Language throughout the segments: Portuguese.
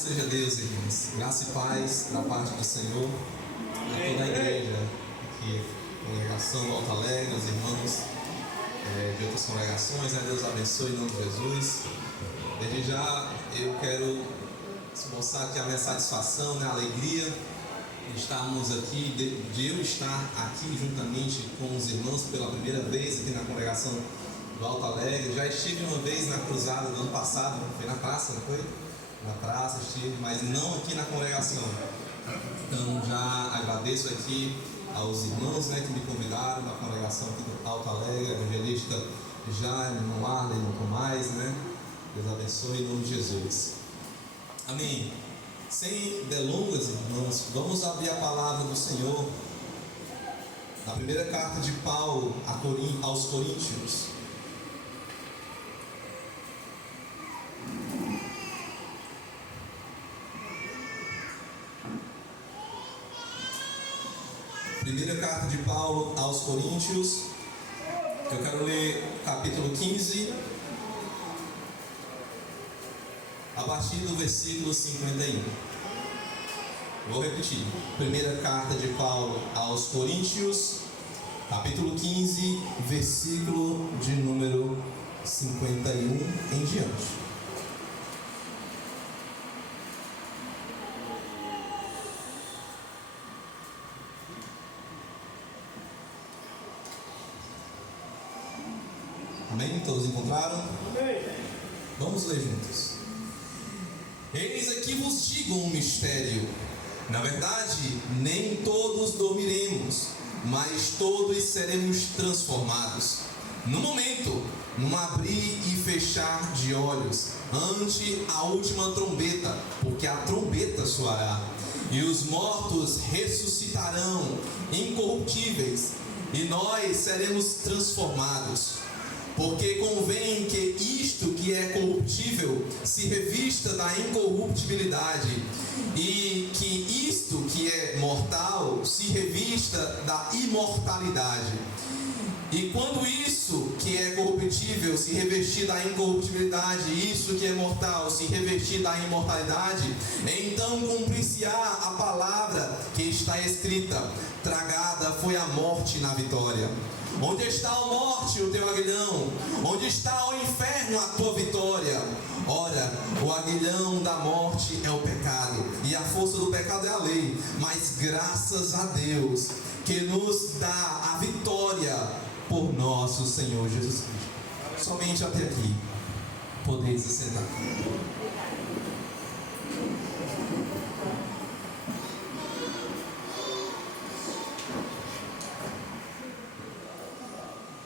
seja Deus, irmãos. Graça e paz da parte do Senhor a toda a igreja aqui, congregação do Alto Alegre, os irmãos de outras congregações, Deus abençoe em nome de Jesus. Desde já eu quero mostrar aqui a minha satisfação, a alegria de estarmos aqui, de eu estar aqui juntamente com os irmãos pela primeira vez aqui na congregação do Alto Alegre. Já estive uma vez na cruzada do ano passado, foi na praça, não foi? Na praça estive, mas não aqui na congregação. Então já agradeço aqui aos irmãos que me convidaram na congregação aqui do Alto Alegre, evangelista Jaime, irmão Arley, irmão Tomás, Deus abençoe em nome de Jesus. Amém. Sem delongas, irmãos, vamos abrir a palavra do Senhor na primeira carta de Paulo aos Coríntios. Primeira carta de Paulo aos Coríntios, eu quero ler capítulo 15, a partir do versículo 51. Vou repetir. Primeira carta de Paulo aos Coríntios, capítulo 15, versículo de número 51 em diante. Amém? Todos encontraram? Amém. Vamos ler juntos. Eis aqui vos digo um mistério. Na verdade, nem todos dormiremos, mas todos seremos transformados. No momento, num abrir e fechar de olhos, ante a última trombeta, porque a trombeta soará, e os mortos ressuscitarão incorruptíveis, e nós seremos transformados. Porque convém que isto que é corruptível se revista da incorruptibilidade, e que isto que é mortal se revista da imortalidade. E quando isso que é corruptível se revestir da incorruptibilidade, e isso que é mortal se revestir da imortalidade, então cumprir-se-á a palavra que está escrita: tragada foi a morte na vitória. Onde está a morte, o teu aguilhão? Onde está o inferno, a tua vitória? Ora, o aguilhão da morte é o pecado, e a força do pecado é a lei. Mas graças a Deus que nos dá a vitória por nosso Senhor Jesus Cristo. Somente até aqui. Podeis sentar.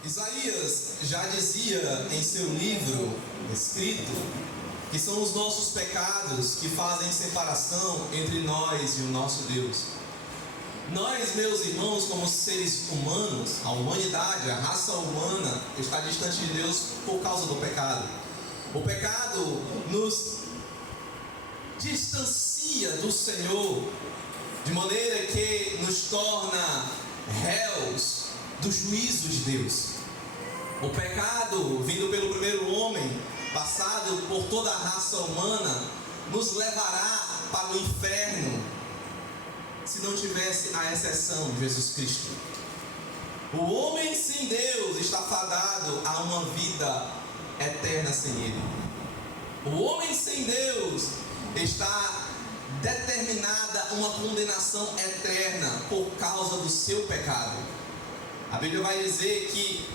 Isaías já dizia em seu livro escrito que são os nossos pecados que fazem separação entre nós e o nosso Deus. Nós, meus irmãos, como seres humanos, a humanidade, a raça humana está distante de Deus por causa do pecado. O pecado nos distancia do Senhor, de maneira que nos torna réus do juízo de Deus. O pecado, vindo pelo primeiro homem, passado por toda a raça humana, nos levará para o inferno, se não tivesse a exceção de Jesus Cristo. O homem sem Deus está fadado a uma vida eterna sem Ele. O homem sem Deus está determinada a uma condenação eterna por causa do seu pecado. A Bíblia vai dizer que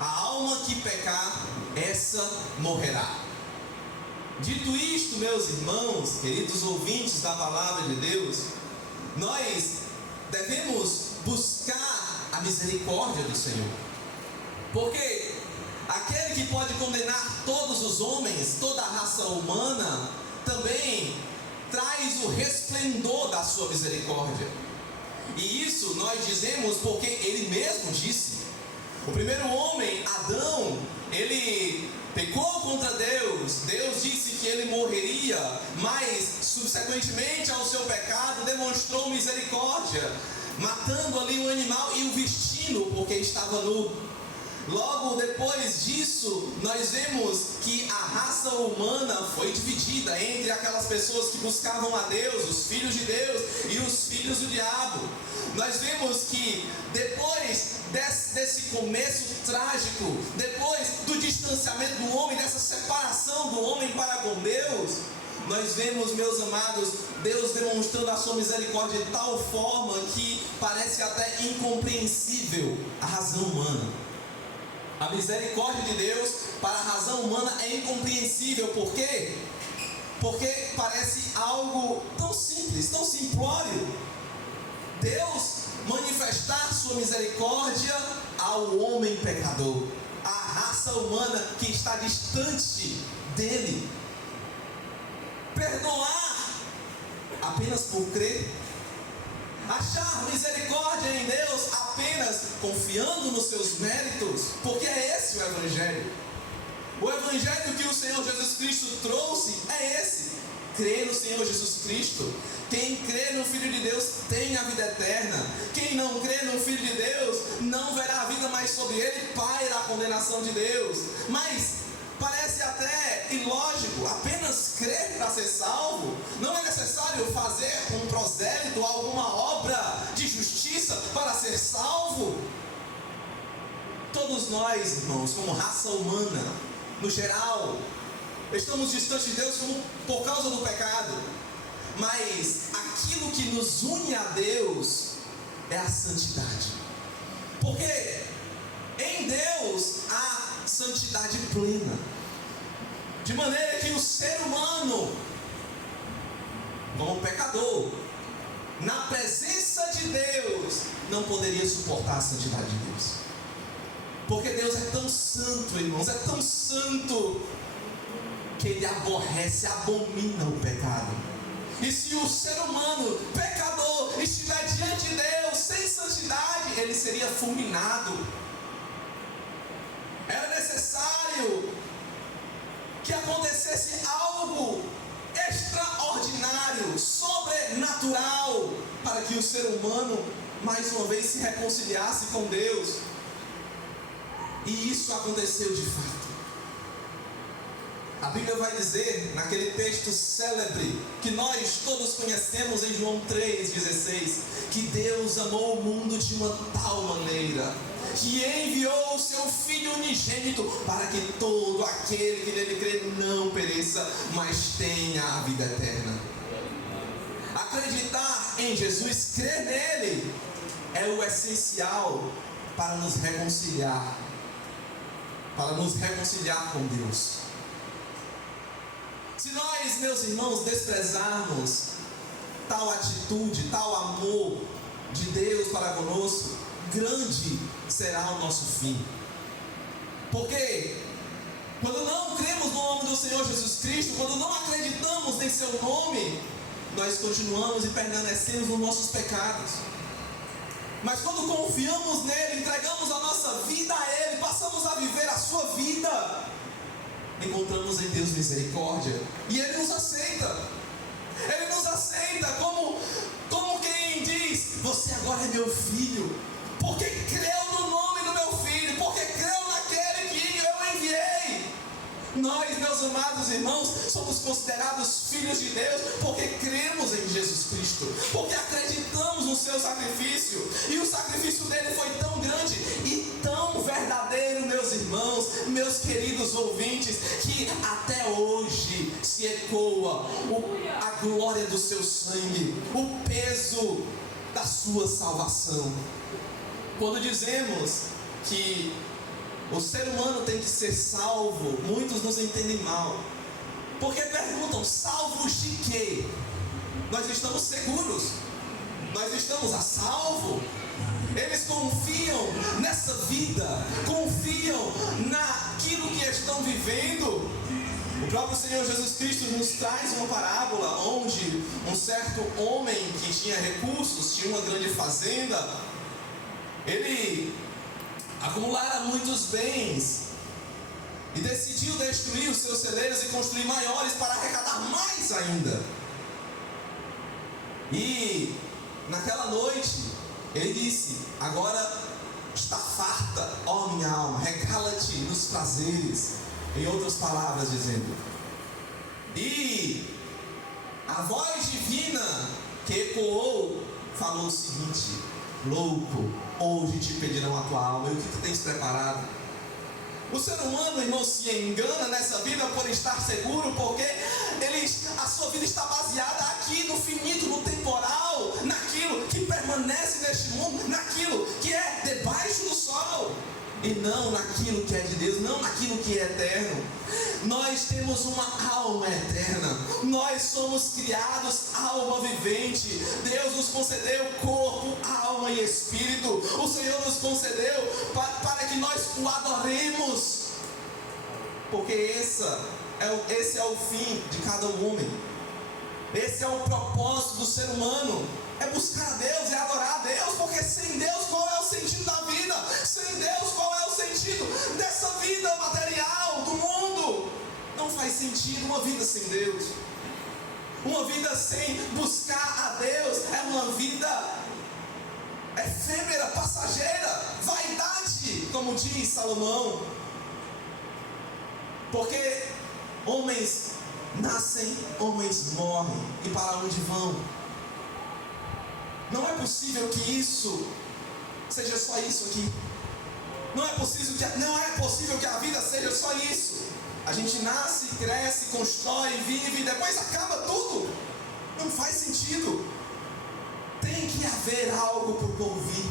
a alma que pecar, essa morrerá. Dito isto, meus irmãos, queridos ouvintes da palavra de Deus, nós devemos buscar a misericórdia do Senhor. Porque aquele que pode condenar todos os homens, toda a raça humana, também traz o resplendor da sua misericórdia. E isso nós dizemos porque Ele mesmo disse. O primeiro homem, Adão, ele pecou contra Deus. Deus disse que ele morreria, mas subsequentemente ao seu pecado demonstrou misericórdia, matando ali o animal e o vestindo porque estava nu. Logo depois disso, nós vemos que a raça humana foi dividida entre aquelas pessoas que buscavam a Deus, os filhos de Deus, e os filhos do diabo. Nós vemos que depois desse começo trágico, depois do distanciamento do homem, dessa separação do homem para com Deus, nós vemos, meus amados, Deus demonstrando a sua misericórdia de tal forma que parece até incompreensível a razão humana. A misericórdia de Deus para a razão humana é incompreensível. Por quê? Porque parece algo tão simples, tão simplório. Deus manifestar sua misericórdia ao homem pecador, à raça humana que está distante dele. Perdoar apenas por crer. Achar misericórdia em Deus apenas confiando nos seus méritos, porque é esse o Evangelho. O Evangelho que o Senhor Jesus Cristo trouxe é esse: crer no Senhor Jesus Cristo. Quem crê no Filho de Deus tem a vida eterna. Quem não crê no Filho de Deus não verá a vida, mais sobre ele paira a condenação de Deus. Mas parece até ilógico apenas crer para ser salvo. Não é necessário fazer um prosélito, alguma obra de justiça para ser salvo. Todos nós, irmãos, como raça humana, no geral, estamos distantes de Deus por causa do pecado. Mas aquilo que nos une a Deus é a santidade. Porque em Deus há santidade plena, de maneira que o ser humano, como pecador, na presença de Deus, não poderia suportar a santidade de Deus. Porque Deus é tão santo, irmãos, é tão santo, que Ele aborrece, abomina o pecado. E se o ser humano, pecador, estiver diante de Deus sem santidade, ele seria fulminado. Era necessário que acontecesse algo extraordinário, sobrenatural, para que o ser humano mais uma vez se reconciliasse com Deus. E isso aconteceu de fato. A Bíblia vai dizer, naquele texto célebre, que nós todos conhecemos em João 3,16, que Deus amou o mundo de uma tal maneira, que enviou o seu Filho unigênito, para que todo aquele que nele crê não pereça, mas tenha a vida eterna. Acreditar em Jesus, crer nele, é o essencial para nos reconciliar com Deus. Se nós, meus irmãos, desprezarmos tal atitude, tal amor de Deus para conosco, grande será o nosso fim. Porque quando não cremos no nome do Senhor Jesus Cristo, quando não acreditamos em seu nome, nós continuamos e permanecemos nos nossos pecados. Mas quando confiamos nele, entregamos a nossa vida a ele, passamos a viver a sua vida, encontramos em Deus misericórdia, e Ele nos aceita. Ele nos aceita como quem diz: você agora é meu filho, porque creu no nome do meu filho, porque creu naquele que eu enviei. Nós, meus amados irmãos, somos considerados filhos de Deus porque cremos em Jesus Cristo, porque acreditamos no seu sacrifício, e o sacrifício dele foi tão grande e tão verdadeiro, meus irmãos, meus queridos ouvintes, que até hoje se ecoa a glória do seu sangue, o peso da sua salvação. Quando dizemos que o ser humano tem que ser salvo, muitos nos entendem mal, porque perguntam: salvos de quê? Nós estamos seguros, nós estamos a salvo. Eles confiam nessa vida, confiam naquilo que estão vivendo. O próprio Senhor Jesus Cristo nos traz uma parábola onde um certo homem que tinha recursos, tinha uma grande fazenda, ele acumulara muitos bens e decidiu destruir os seus celeiros e construir maiores para arrecadar mais ainda. E naquela noite ele disse: agora está farta, ó minha alma, regala-te nos prazeres. Em outras palavras dizendo, e a voz divina que ecoou falou o seguinte: louco, hoje te pedirão a tua alma. E o que tu tens preparado? O ser humano, irmão, se engana nessa vida por estar seguro, porque a sua vida está baseada aqui no finito, no temporal, naquilo que permanece neste mundo, naquilo que é debaixo do sol, e não naquilo que é de Deus, não naquilo que é eterno. Nós temos uma alma eterna, nós somos criados alma vivente. Deus nos concedeu corpo, alma e espírito. O Senhor nos concedeu para que nós o adoremos, porque esse é o fim de cada homem, esse é o propósito do ser humano, é buscar a Deus, é adorar a Deus, porque sem Deus qual é o sentido da vida? Sem Deus qual é o sentido dessa vida material, do mundo? Não faz sentido uma vida sem Deus. Uma vida sem buscar a Deus é uma vida efêmera, passageira, vaidade, como diz Salomão. Porque homens nascem, homens morrem, e para onde vão? Não é possível que isso seja só isso aqui. Não é possível que a vida seja só isso. A gente nasce, cresce, constrói, vive e depois acaba tudo. Não faz sentido. Tem que haver algo para o povo vir.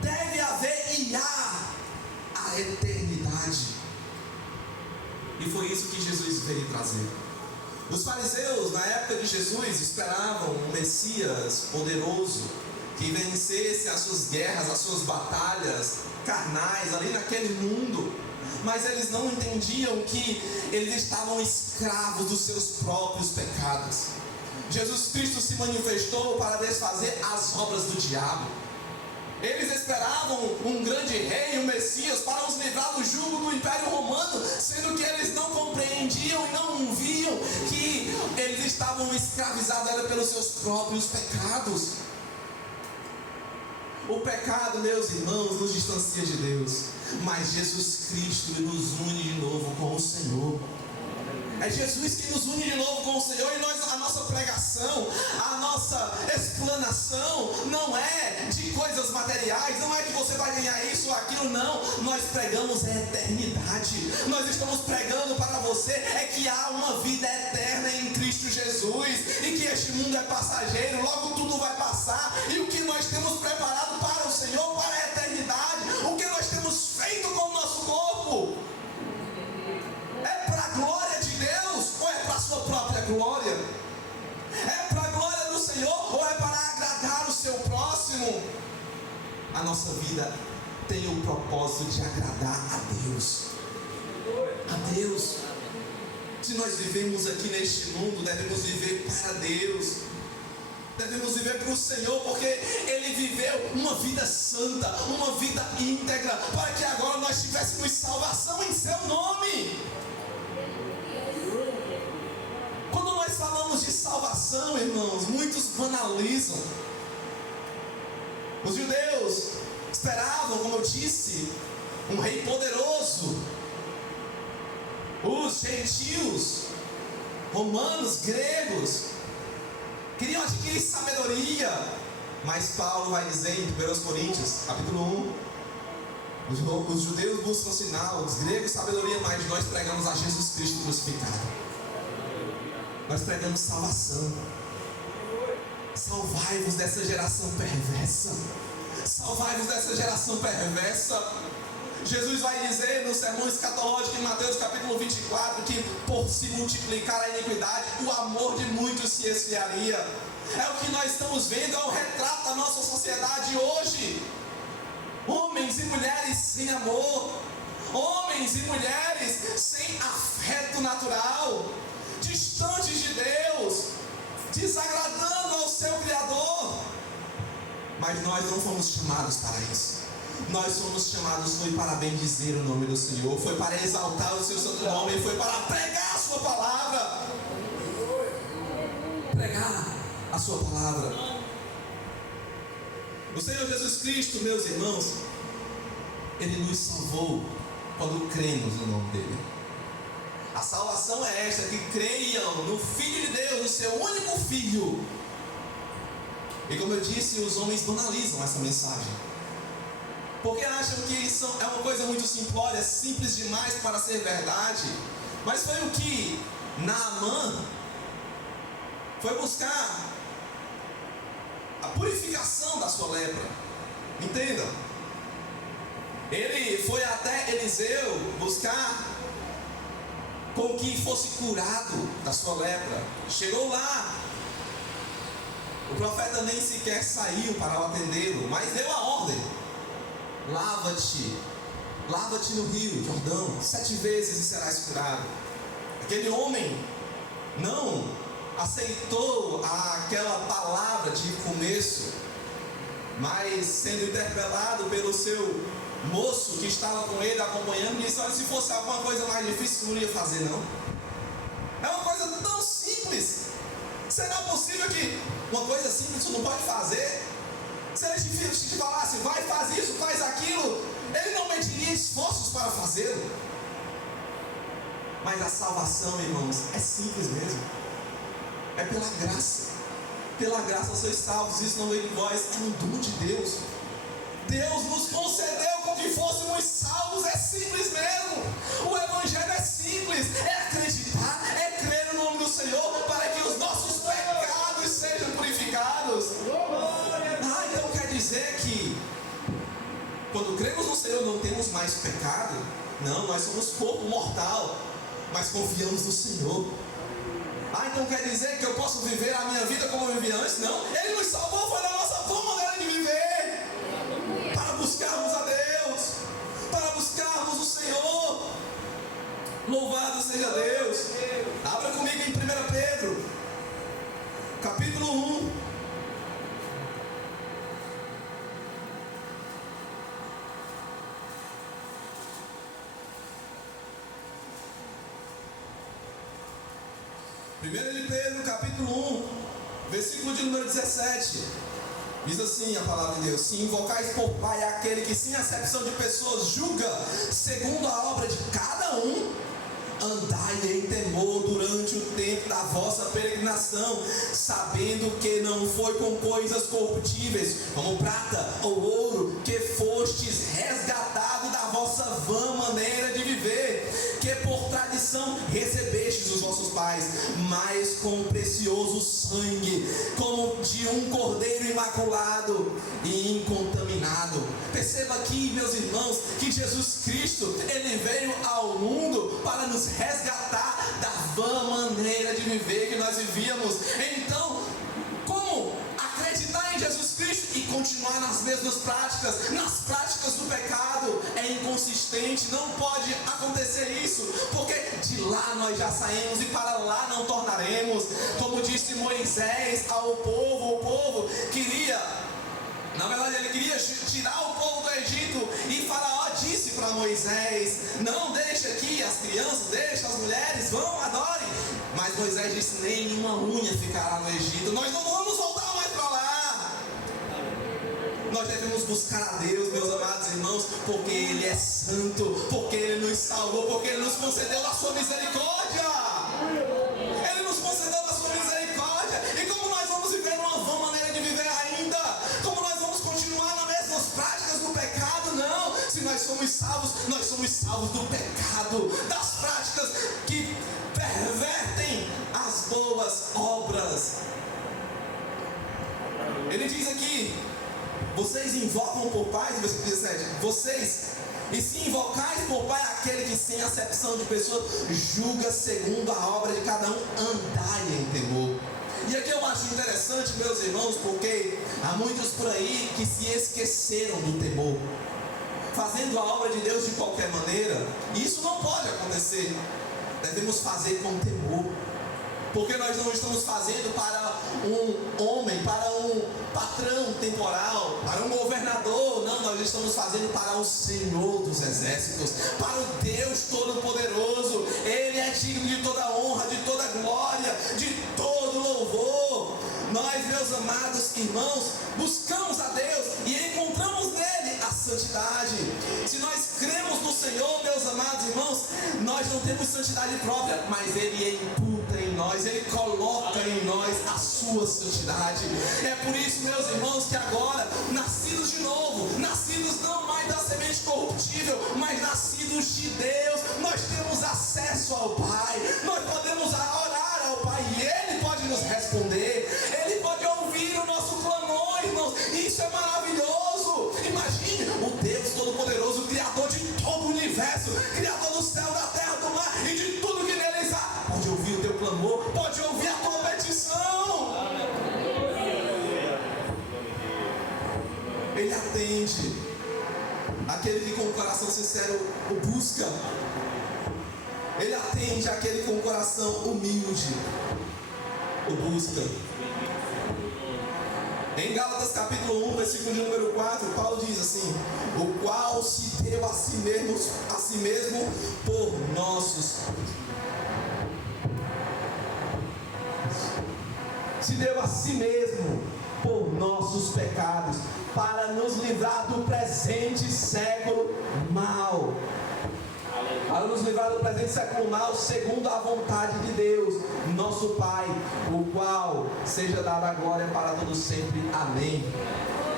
Deve haver e há a eternidade. E foi isso que Jesus veio trazer. Os fariseus, na época de Jesus, esperavam um Messias poderoso, que vencesse as suas guerras, as suas batalhas carnais ali naquele mundo. Mas eles não entendiam que eles estavam escravos dos seus próprios pecados. Jesus Cristo se manifestou para desfazer as obras do diabo. Eles esperavam um grande rei, um Messias, para os livrar do jugo do Império Romano, sendo que eles não compreendiam e não viam que eles estavam escravizados pelos seus próprios pecados. O pecado, meus irmãos, nos distancia de Deus, mas Jesus Cristo nos une de novo com o Senhor. É Jesus que nos une de novo com o Senhor, e a nossa pregação, a nossa explanação não é de coisas materiais, não é que você vai ganhar isso ou aquilo, não. Nós pregamos a eternidade. Nós estamos pregando para você que há uma vida eterna em Cristo Jesus, e que este mundo é passageiro, logo tudo vai passar. E o que nós temos preparado para o Senhor, para a eternidade, o que nós temos feito com o nosso corpo, é para a glória de Deus ou é para a sua própria glória? É para a glória do Senhor ou é para agradar o seu próximo? A nossa vida tem o propósito de agradar a Deus. A Deus. Se nós vivemos aqui neste mundo, devemos viver para Deus. Devemos viver para o Senhor, porque Ele viveu uma vida santa, uma vida íntegra, para que agora nós tivéssemos salvação em Seu nome. Quando nós falamos de salvação, irmãos, muitos banalizam. Os judeus esperavam, como eu disse, um rei poderoso. Os gentios, romanos, gregos, queriam adquirir sabedoria. Mas Paulo vai dizer em 1 Coríntios, capítulo 1, os judeus buscam sinal, os gregos sabedoria, mas nós pregamos a Jesus Cristo crucificado. Nós pregamos salvação. Salvai-vos dessa geração perversa. Salvai-vos dessa geração perversa. Jesus vai dizer no sermão escatológico em Mateus capítulo 24 que por se multiplicar a iniquidade, o amor de muitos se esfriaria. É o que nós estamos vendo, é o retrato da nossa sociedade hoje. Homens e mulheres sem amor, homens e mulheres sem afeto natural, distantes de Deus, desagradando ao seu Criador. Mas nós não fomos chamados para isso. Nós fomos chamados foi para bendizer o nome do Senhor, foi para exaltar o seu santo nome, foi para pregar a sua palavra. Pregar a sua palavra. O Senhor Jesus Cristo, meus irmãos, Ele nos salvou quando cremos no nome dele. A salvação é esta, que creiam no Filho de Deus, no seu único Filho. E como eu disse, os homens banalizam essa mensagem, porque acham que isso é uma coisa muito simplória, simples demais para ser verdade. Mas foi o que Naamã foi buscar: a purificação da sua lepra. Entendam? Ele foi até Eliseu buscar com que fosse curado da sua lepra. Chegou lá, o profeta nem sequer saiu para atendê-lo, mas deu a ordem: lava-te no rio Jordão 7 vezes e serás curado. Aquele homem não aceitou aquela palavra de começo, mas sendo interpelado pelo seu moço que estava com ele acompanhando, disse: olha, se fosse alguma coisa mais difícil, não ia fazer não. É uma coisa tão simples. Será possível que uma coisa simples tu não pode fazer? Se ele te falasse: vai, faz isso, faz aquilo, ele não mediria esforços para fazê-lo. Mas a salvação, irmãos, é simples mesmo. É pela graça. Pela graça sois salvos. Isso não vem de vós, é um dom de Deus. Deus nos concedeu com que fôssemos salvos. É simples mesmo. O evangelho é simples. É acreditar, é crer no nome do Senhor, para que os nossos pecados sejam purificados. Então quer dizer que quando cremos no Senhor não temos mais pecado? Não, nós somos corpo mortal, mas confiamos no Senhor. Então quer dizer que eu posso viver a minha vida como eu vivia antes? Não, Ele nos salvou, foi na nossa boa maneira de viver, para buscarmos a Deus, para buscarmos o Senhor. Louvado seja Deus. Abra comigo em 1 Pedro, capítulo 1. Primeiro de Pedro, capítulo 1, versículo de número 17. Diz assim a palavra de Deus: se invocais por Pai aquele que sem acepção de pessoas julga segundo a obra de cada um, andai em temor durante o tempo da vossa peregrinação, sabendo que não foi com coisas corruptíveis, como prata ou ouro, que fostes resgatados da vossa vã maneira de viver, que por tradição recebestes dos vossos pais, mas com precioso sangue, como de um cordeiro imaculado e incontaminado. Perceba aqui, meus irmãos, que Jesus Cristo, Ele veio ao mundo para nos resgatar da vã maneira de viver que nós vivíamos. Então, como acreditar em Jesus Cristo e continuar nas mesmas práticas, nas práticas do pecado? É inconsistente, não pode acontecer isso, porque de lá nós já saímos e para lá não tornaremos. Como disse Moisés ao povo, o povo queria, na verdade ele queria tirar o povo do Egito, e Faraó disse para Moisés: não deixe aqui as crianças, deixe as mulheres, vão, adorem. Mas Moisés disse: nenhuma unha ficará no Egito, nós não vamos voltar mais para lá. Nós devemos buscar a Deus, meus amados irmãos, porque Ele é santo, porque Ele nos salvou, porque Ele nos concedeu a sua misericórdia. Ele nos concedeu a sua misericórdia. E como nós vamos viver numa vã maneira de viver ainda? Como nós vamos continuar nas mesmas práticas do pecado? Não. Se nós somos salvos do pecado, das práticas que pervertem as boas obras. Ele diz aqui: vocês invocam por Pai, versículo 17, vocês, e se invocais por Pai aquele que sem acepção de pessoas julga segundo a obra de cada um, andai em temor. E aqui eu acho interessante, meus irmãos, porque há muitos por aí que se esqueceram do temor, fazendo a obra de Deus de qualquer maneira. E isso não pode acontecer. Devemos fazer com temor, porque nós não estamos fazendo para um homem, para um patrão temporal, para um governador. Não, nós estamos fazendo para o Senhor dos Exércitos, para o Deus Todo-Poderoso. Ele é digno de toda honra, de toda glória, de todo louvor. Nós, meus amados irmãos, buscamos a Deus e encontramos nele a santidade. Se nós cremos no Senhor, meus amados irmãos, nós não temos santidade própria, mas Ele imputa em nós, Ele coloca em nós a sua santidade. É por isso, meus irmãos, que agora, nascidos de novo, nascidos não mais da semente corruptível, mas nascidos de Deus, nós temos acesso ao Pai, nós podemos orar ao Pai e Ele pode nos responder, Ele pode ouvir o nosso clamor, irmãos. Isso é maravilhoso. Imagine o Deus Todo-Poderoso, Criador de todo o universo, Criador do céu, da terra, do mar e de tudo que nele está. Pode ouvir o teu clamor, pode ouvir a tua petição. Ele atende aquele que com o coração sincero o busca. Ele atende aquele com o coração humilde o busca. Em Gálatas capítulo 1, versículo de número 4, Paulo diz assim: o qual se deu a si mesmo por nossos. Se deu a si mesmo por nossos pecados, para nos livrar do presente século mal. Para nos livrar do presente século mal, segundo a vontade de Deus, nosso Pai, o qual seja dada a glória para todos sempre. Amém.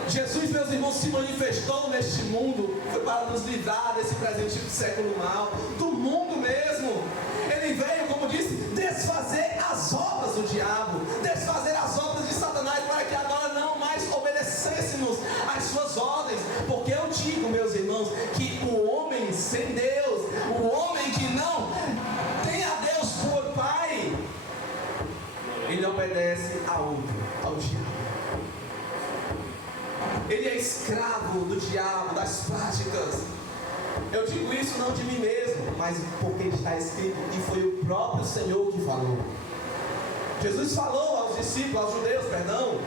Jesus, meus irmãos, se manifestou neste mundo, foi para nos livrar desse presente século mal, do mundo mesmo. Ele veio, como disse, desfazer as obras do diabo, desfazer as obras de Satanás, para que agora não mais obedecêssemos às suas ordens. Porque eu digo, meus irmãos, que o homem sem Deus, o homem que não tem a Deus por Pai, ele obedece a outro, ao diabo. Ele é escravo do diabo, das práticas. Eu digo isso não de mim mesmo, mas porque está escrito, e foi o próprio Senhor que falou. Jesus falou aos discípulos, aos judeus, perdão,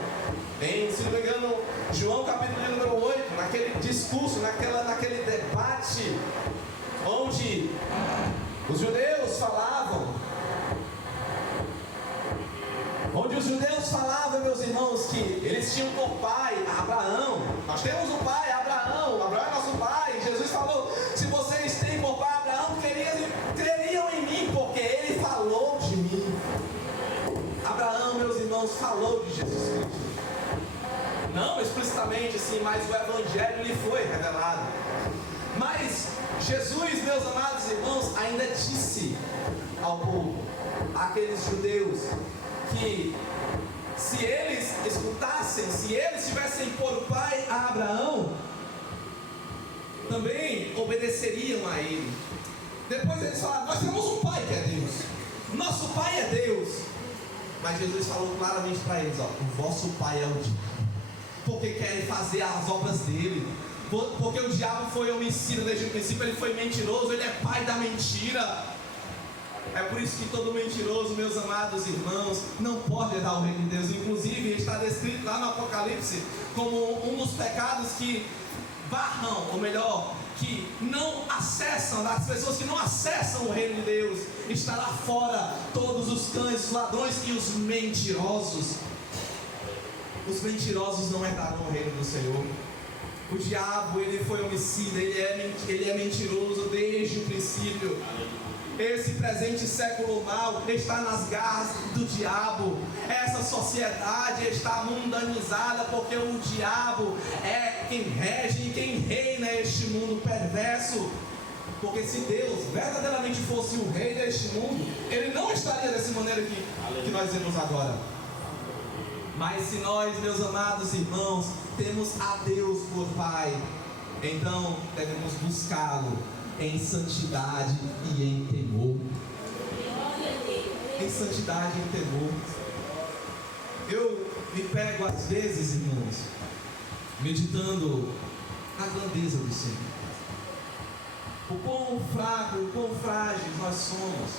em, se não me engano, João capítulo número 8, naquele discurso, naquele debate, onde os judeus falavam, meus irmãos, que eles tinham por pai Abraão. Nós temos um pai, Abraão é nosso pai. Jesus falou: se vocês têm por pai Abraão, creriam em mim, porque ele falou de mim. Abraão, meus irmãos, falou de Jesus Cristo. Não explicitamente assim, mas o Evangelho lhe foi revelado. Mas Jesus, meus amados irmãos, ainda disse ao povo, àqueles judeus, que se eles escutassem, se eles tivessem por pai a Abraão, também obedeceriam a ele. Depois eles falaram: nós temos um pai que é Deus, nosso pai é Deus. Mas Jesus falou claramente para eles: o vosso pai é o diabo, porque querem fazer as obras dele. Porque o diabo foi homicida desde o princípio, ele foi mentiroso, ele é pai da mentira. É por isso que todo mentiroso, meus amados irmãos, não pode herdar o reino de Deus. Inclusive está descrito lá no Apocalipse como um dos pecados que barram, ou melhor, que não acessam, das pessoas que não acessam o reino de Deus. Está lá fora todos os cães, os ladrões e os mentirosos. Os mentirosos não herdarão o reino do Senhor. O diabo, ele foi homicida, ele é mentiroso desde o princípio. Esse presente século mal está nas garras do diabo. Essa sociedade está mundanizada porque o diabo é quem rege e quem reina este mundo perverso. Porque se Deus verdadeiramente fosse o rei deste mundo, ele não estaria dessa maneira que nós vemos agora. Mas se nós, meus amados irmãos, temos a Deus por Pai, então devemos buscá-lo em santidade e em temor. Em santidade e em temor. Eu me pego às vezes, irmãos, meditando na grandeza do Senhor. O quão fraco, o quão frágeis nós somos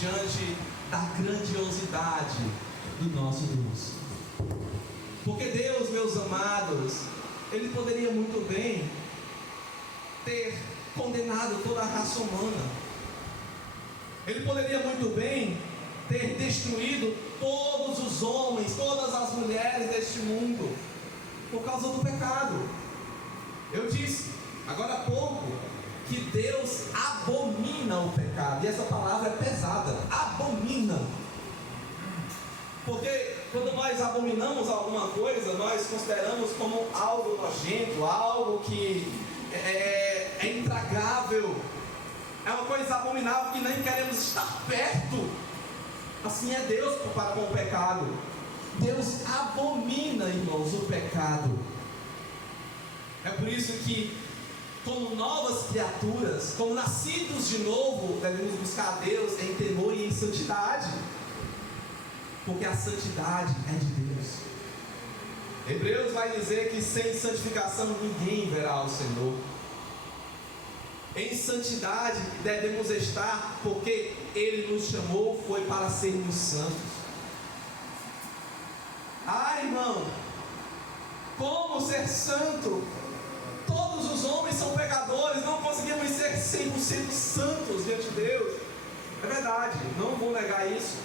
diante da grandiosidade do nosso Deus. Porque Deus, meus amados, Ele poderia muito bem ter condenado toda a raça humana. Ele poderia muito bem ter destruído todos os homens, todas as mulheres deste mundo, por causa do pecado. Eu disse, agora há pouco, que Deus abomina o pecado. E essa palavra é pesada, abomina. Porque quando nós abominamos alguma coisa, nós consideramos como algo nojento, algo que é intragável, é uma coisa abominável que nem queremos estar perto. Assim é Deus para com o pecado. Deus abomina, irmãos, o pecado. É por isso que, como novas criaturas, como nascidos de novo, devemos buscar a Deus em temor e em santidade, porque a santidade é de Deus. Hebreus vai dizer que sem santificação ninguém verá o Senhor. Em santidade devemos estar, porque Ele nos chamou, foi para sermos santos. Ah, irmão, como ser santo? Todos os homens são pecadores, não conseguimos ser 100% santos diante de Deus. É verdade, não vou negar isso.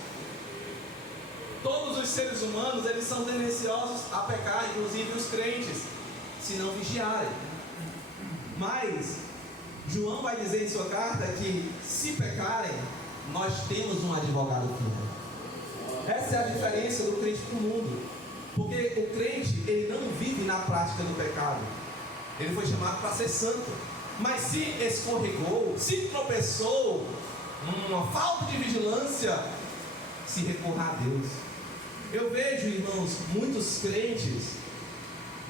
Todos os seres humanos, eles são tendenciosos a pecar, inclusive os crentes, se não vigiarem. Mas João vai dizer em sua carta que, se pecarem, nós temos um advogado fiel. Essa é a diferença do crente para o mundo. Porque o crente, ele não vive na prática do pecado. Ele foi chamado para ser santo. Mas se escorregou, se tropeçou, uma falta de vigilância, se recorra a Deus. Eu vejo, irmãos, muitos crentes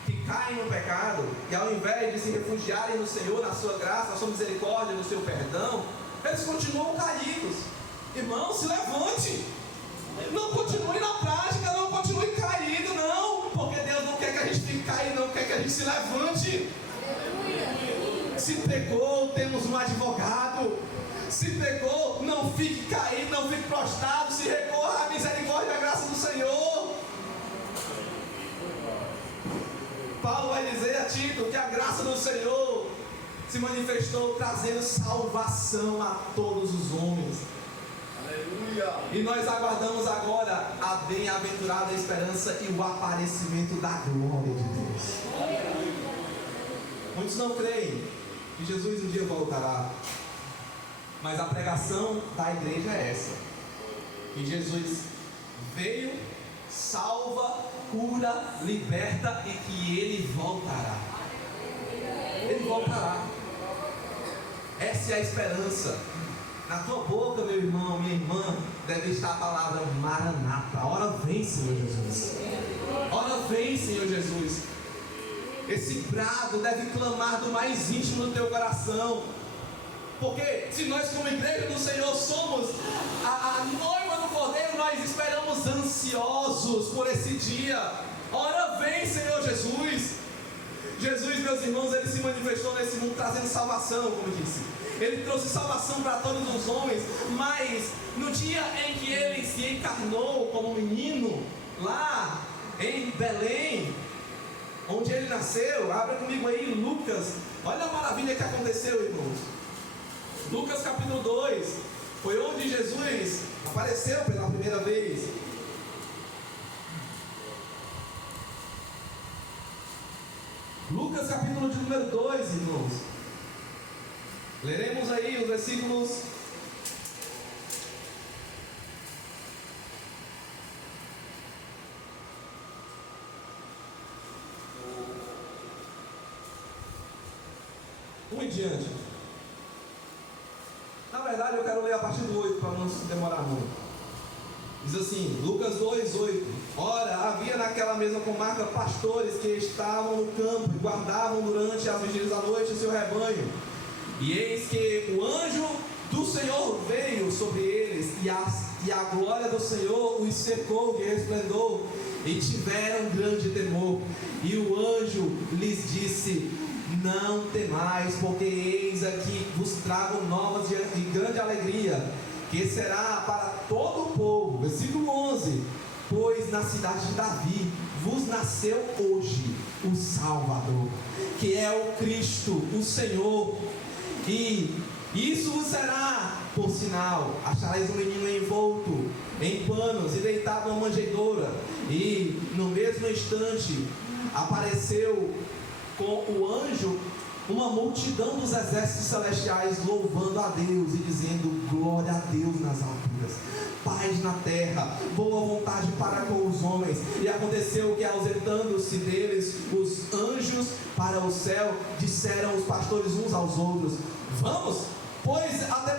que caem no pecado, e ao invés de se refugiarem no Senhor, na sua graça, na sua misericórdia, no seu perdão, eles continuam caídos. Irmão, se levante. Não continue na prática, não continue caído, não. Porque Deus não quer que a gente fique caído, não quer que a gente se levante. Se pecou, temos um advogado. Se pecou, não fique caído, não fique prostrado, se recorra à misericórdia e à graça do Senhor. Paulo vai dizer a Tito que a graça do Senhor se manifestou trazendo salvação a todos os homens. Aleluia. E nós aguardamos agora a bem-aventurada esperança e o aparecimento da glória de Deus. Muitos não creem que Jesus um dia voltará, mas a pregação da igreja é essa: que Jesus veio, salva, cura, liberta e que Ele voltará. Ele voltará. Essa é a esperança. Na tua boca, meu irmão, minha irmã, deve estar a palavra Maranata. Ora vem, Senhor Jesus. Ora vem, Senhor Jesus. Esse brado deve clamar do mais íntimo do teu coração. Porque se nós, como igreja do Senhor, somos a noiva do Cordeiro, nós esperamos ansiosos por esse dia. Ora vem, Senhor Jesus. Jesus, meus irmãos, Ele se manifestou nesse mundo trazendo salvação, como disse. Ele trouxe salvação para todos os homens. Mas no dia em que Ele se encarnou como menino, lá em Belém, onde Ele nasceu, abra comigo aí Lucas. Olha a maravilha que aconteceu, irmãos. Lucas capítulo 2, foi onde Jesus apareceu pela primeira vez. Lucas capítulo de número 2, irmãos. Leremos aí os versículos 1 em diante. Na verdade, eu quero ler a partir do 8 para não se demorar muito. Diz assim, Lucas 2, 8. Ora, havia naquela mesma comarca pastores que estavam no campo e guardavam durante as vigílias da noite o seu rebanho. E eis que o anjo do Senhor veio sobre eles, e a glória do Senhor os cercou de resplendor, e tiveram grande temor. E o anjo lhes disse: não temais, porque eis aqui vos trago novas de grande alegria, que será para todo o povo. Versículo 11. Pois na cidade de Davi vos nasceu hoje o Salvador, que é o Cristo, o Senhor. E isso vos será por sinal: achareis um menino envolto em panos e deitado numa manjedoura. E no mesmo instante apareceu com o anjo uma multidão dos exércitos celestiais louvando a Deus e dizendo: glória a Deus nas alturas, paz na terra, boa vontade para com os homens. E aconteceu que, ausentando-se deles os anjos para o céu, disseram os pastores uns aos outros: vamos, pois, até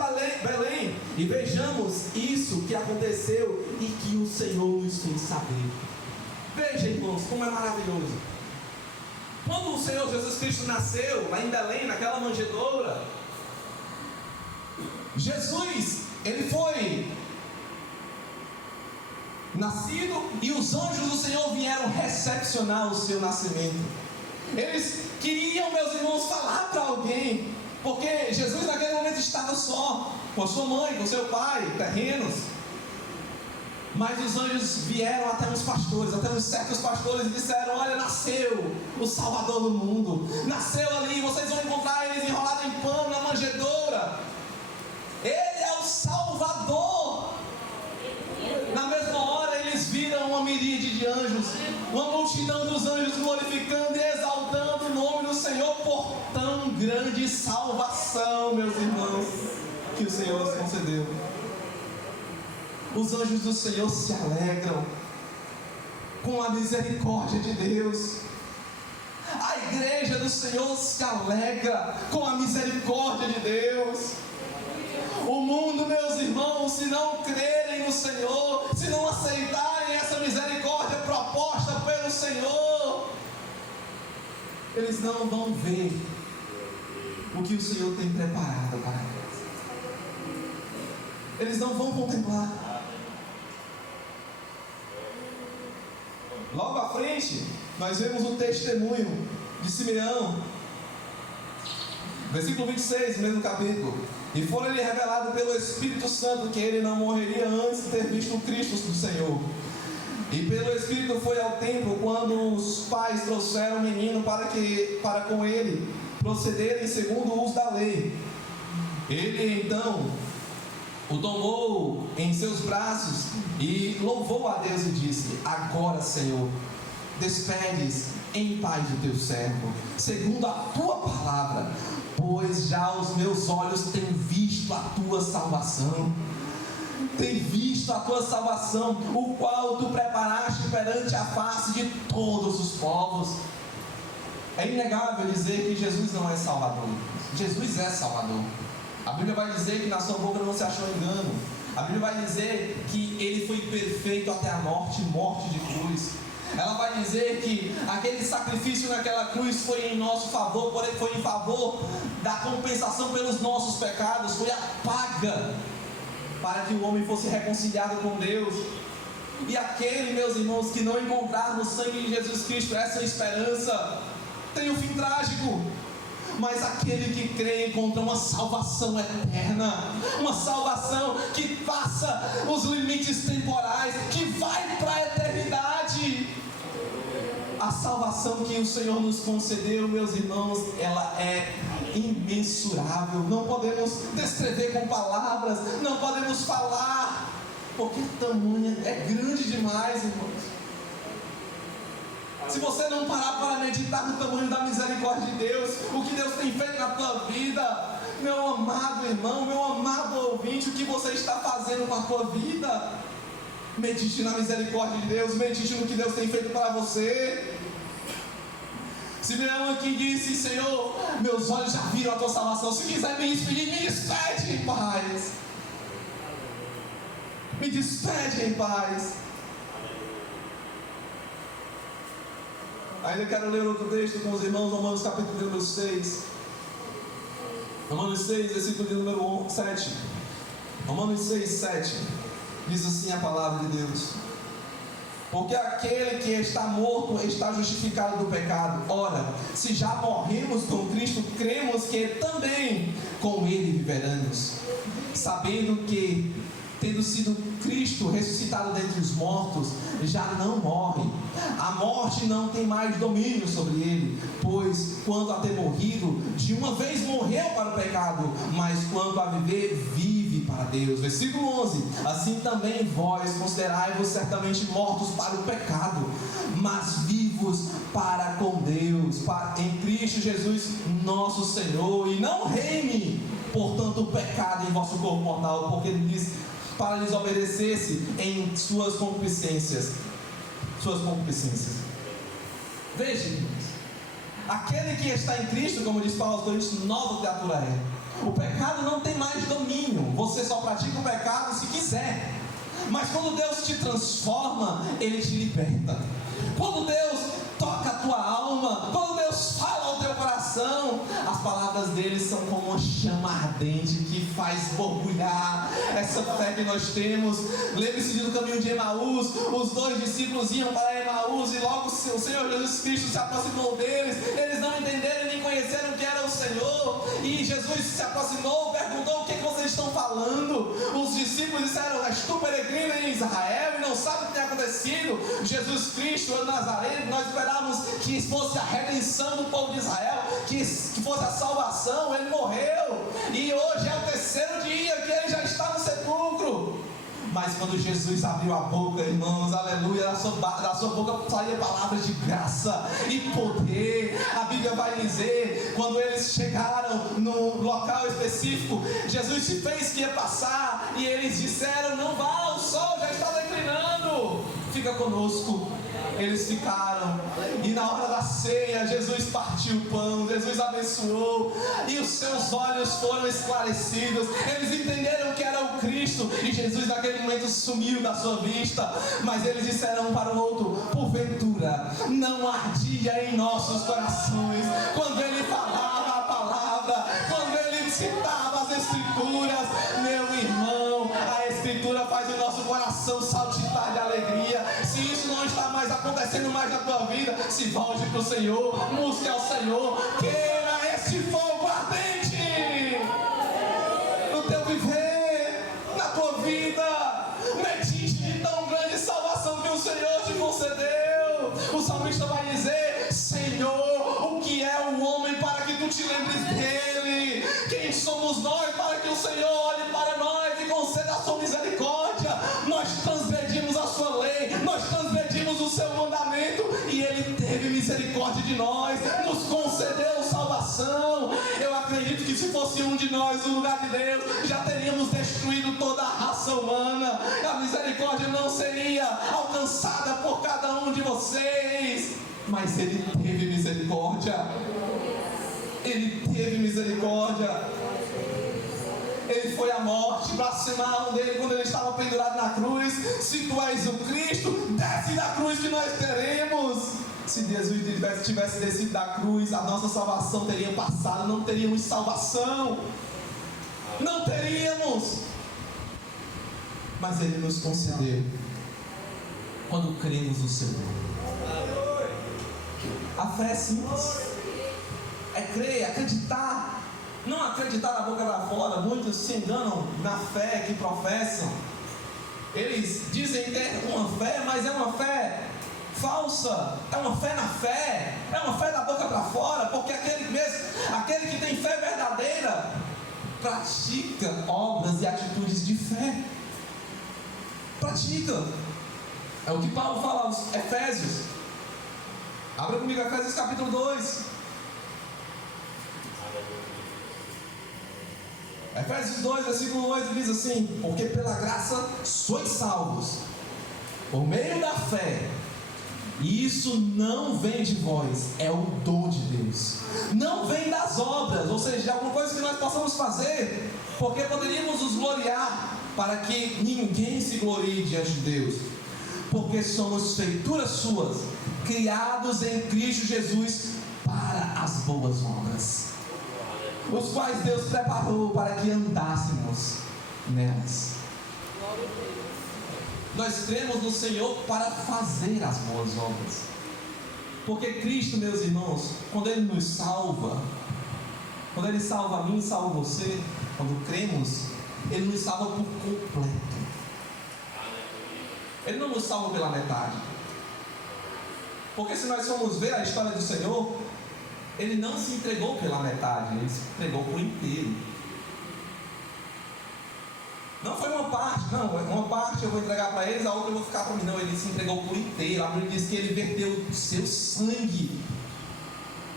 Belém, e vejamos isso que aconteceu e que o Senhor nos fez saber. Veja, irmãos, como é maravilhoso. Quando o Senhor Jesus Cristo nasceu lá em Belém, naquela manjedoura, Jesus, ele foi nascido e os anjos do Senhor vieram recepcionar o seu nascimento. Eles queriam, meus irmãos, falar para alguém, porque Jesus naquele momento estava só, com a sua mãe, com seu pai, terrenos. Mas os anjos vieram até os pastores, até uns certos pastores, e disseram: olha, nasceu o Salvador do mundo, nasceu ali, vocês vão encontrar eles enrolados em pano na manjedoura. Ele é o Salvador. Na mesma hora eles viram uma miríade de anjos, uma multidão dos anjos glorificando e exaltando o nome do Senhor por tão grande salvação, meus irmãos, que o Senhor nos concedeu. Os anjos do Senhor se alegram com a misericórdia de Deus. A igreja do Senhor se alegra com a misericórdia de Deus. O mundo, meus irmãos, se não crerem no Senhor, se não aceitarem essa misericórdia proposta pelo Senhor, eles não vão ver o que o Senhor tem preparado para eles. Eles não vão contemplar. Logo à frente, nós vemos o testemunho de Simeão, versículo 26, mesmo capítulo. E foi-lhe revelado pelo Espírito Santo que ele não morreria antes de ter visto o Cristo do Senhor. E pelo Espírito foi ao templo quando os pais trouxeram o menino para com ele procederem segundo o uso da lei. Ele então o tomou em seus braços e louvou a Deus e disse: agora, Senhor, despedes em paz o teu servo, segundo a tua palavra, pois já os meus olhos têm visto a tua salvação. Tem visto a tua salvação, o qual tu preparaste perante a face de todos os povos. É inegável dizer que Jesus não é Salvador. Jesus é Salvador. A Bíblia vai dizer que na sua boca não se achou engano. A Bíblia vai dizer que ele foi perfeito até a morte, morte de cruz. Ela vai dizer que aquele sacrifício naquela cruz foi em nosso favor, porém foi em favor da compensação pelos nossos pecados, foi a paga para que o homem fosse reconciliado com Deus. E aquele, meus irmãos, que não encontrar no sangue de Jesus Cristo essa esperança, tem um fim trágico. Mas aquele que crê encontra uma salvação eterna, uma salvação que passa os limites temporais, que vai para a eternidade. A salvação que o Senhor nos concedeu, meus irmãos, ela é imensurável. Não podemos descrever com palavras, não podemos falar, porque o tamanho é grande demais, irmãos. Se você não parar para meditar no tamanho da misericórdia de Deus, o que Deus tem feito na tua vida, meu amado irmão, meu amado ouvinte, o que você está fazendo com a tua vida? Medite na misericórdia de Deus, medite no que Deus tem feito para você. Simeão aqui disse: Senhor, meus olhos já viram a tua salvação, se quiser me despedir, me despede em paz. Me despede em paz. Ainda quero ler outro texto com os irmãos, Romanos capítulo número 6. Romanos 6, versículo de número 7. Romanos 6, 7. Diz assim a palavra de Deus: porque aquele que está morto está justificado do pecado. Ora, se já morremos com Cristo, cremos que também com Ele viveremos, sabendo que, tendo sido Cristo ressuscitado dentre os mortos, já não morre. A morte não tem mais domínio sobre ele, pois quanto a ter morrido, de uma vez morreu para o pecado, mas quanto a viver, vive para Deus. Versículo 11: assim também vós considerai-vos certamente mortos para o pecado, mas vivos vivos para com Deus, em Cristo Jesus nosso Senhor, e não reine, portanto, o pecado em vosso corpo mortal, porque ele diz para lhes obedecer-se em suas concupiscências. Veja, irmãos, aquele que está em Cristo, como diz Paulo aos Coríntios, nova criatura é. O pecado não tem mais domínio. Você só pratica o pecado se quiser. Mas quando Deus te transforma, Ele te liberta. Quando Deus toca a tua alma, quando Deus fala ao teu coração, as palavras dele são como uma chama ardente que faz borbulhar essa fé que nós temos. Lembre-se do caminho de Emaús. Os dois discípulos iam para Emaús e logo o Senhor Jesus Cristo se aproximou deles. Eles não entenderam nem conheceram que era o Senhor, e Jesus se aproximou, perguntou: o que vocês estão falando? Os discípulos disseram: és tu peregrino em Israel e não sabe o que tem acontecido? Jesus Cristo, o Nazareno, nós esperávamos que fosse a redenção do povo de Israel, que fosse a salvação. Ele morreu e hoje é o terceiro dia que ele já está no sepulcro. Mas quando Jesus abriu a boca, irmãos, aleluia, da sua boca saía palavras de graça e poder. A Bíblia vai dizer, quando eles chegaram no local específico, Jesus se fez que ia passar, e eles disseram: não vá, o sol já está declinando, fica conosco. Eles ficaram, e na hora da ceia, Jesus partiu o pão, Jesus abençoou, e os seus olhos foram esclarecidos. Eles entenderam que era o Cristo, e Jesus naquele momento sumiu da sua vista. Mas eles disseram um para o outro: porventura não ardia em nossos corações quando ele falava a palavra, quando ele citava as Escrituras? Meu irmão, a Escritura faz o nosso coração saltitar de alegria. Se isso não está mais acontecendo mais na tua vida, se volte para o Senhor, busque ao Senhor, queira esse fogo ardente no teu viver, na tua vida. Medite de tão grande salvação que o Senhor te concedeu. O salmista vai dizer: Senhor, o que é o homem para que tu te lembres dele? Quem somos nós para que o Senhor olhe para nós e conceda a sua misericórdia? Nós transgredimos a sua lei, nós transgredimos o seu mandamento, e ele teve misericórdia de nós, nos concedeu salvação. Eu acredito que se fosse um de nós no lugar de Deus, já teríamos destruído toda a raça humana. A misericórdia não seria alcançada por cada um de vocês, mas ele teve misericórdia. Ele teve misericórdia. Ele foi à morte, blasfemaram dele quando ele estava pendurado na cruz. Se tu és o Cristo, desce da cruz que nós teremos. Se Jesus tivesse descido da cruz, a nossa salvação teria passado. Não teríamos salvação, não teríamos. Mas ele nos concedeu quando cremos no Senhor. A fé é simples, é crer, acreditar. Não acreditar na boca para fora. Muitos se enganam na fé que professam. Eles dizem ter uma fé, mas é uma fé falsa. É uma fé na fé, é uma fé da boca para fora. Porque aquele que tem fé verdadeira pratica obras e atitudes de fé. Pratica. É o que Paulo fala aos Efésios. Abra comigo Efésios capítulo 2. Efésios 2, versículo 8 diz assim: porque pela graça sois salvos, por meio da fé, e isso não vem de vós, é o dom de Deus, não vem das obras, ou seja, de alguma coisa que nós possamos fazer, porque poderíamos nos gloriar, para que ninguém se glorie diante de Deus, porque somos feituras suas, criados em Cristo Jesus para as boas obras, os quais Deus preparou para que andássemos nelas. Nós cremos no Senhor para fazer as boas obras, porque Cristo, meus irmãos, quando Ele nos salva, quando Ele salva a mim, salva você, quando cremos, Ele nos salva por completo. Ele não nos salva pela metade, porque se nós formos ver a história do Senhor, Ele não se entregou pela metade, Ele se entregou por inteiro. Não foi uma parte, não. Uma parte eu vou entregar para eles, a outra eu vou ficar para mim. Não, ele se entregou por inteiro. A Bíblia diz que ele verteu o seu sangue.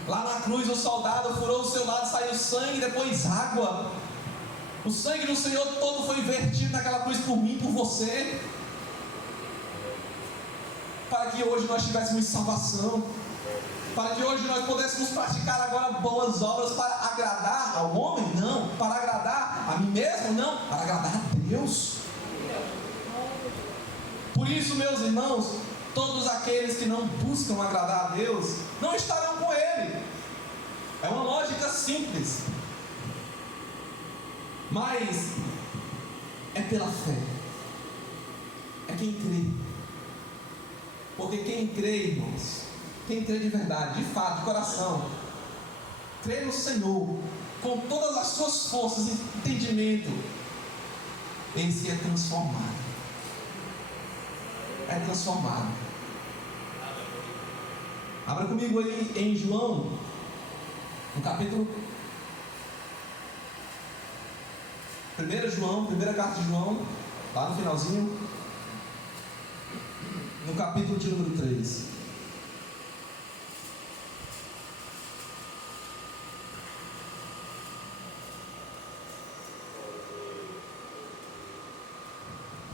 Lá na cruz o soldado furou o seu lado, saiu sangue, depois água. O sangue do Senhor todo foi vertido naquela cruz por mim, por você, para que hoje nós tivéssemos salvação, para que hoje nós pudéssemos praticar agora boas obras para agradar ao homem? Não. Para agradar a mim mesmo? Não. Para agradar a Deus. Por isso, meus irmãos, todos aqueles que não buscam agradar a Deus não estarão com Ele. É uma lógica simples, mas é pela fé, é quem crê. Porque quem crê, irmãos, quem crê de verdade, de fato, de coração, crê no Senhor com todas as suas forças e entendimento, esse é transformado. É transformado. Abra comigo aí em João, no capítulo 1 João, primeira carta de João, lá no finalzinho, no capítulo de número 3.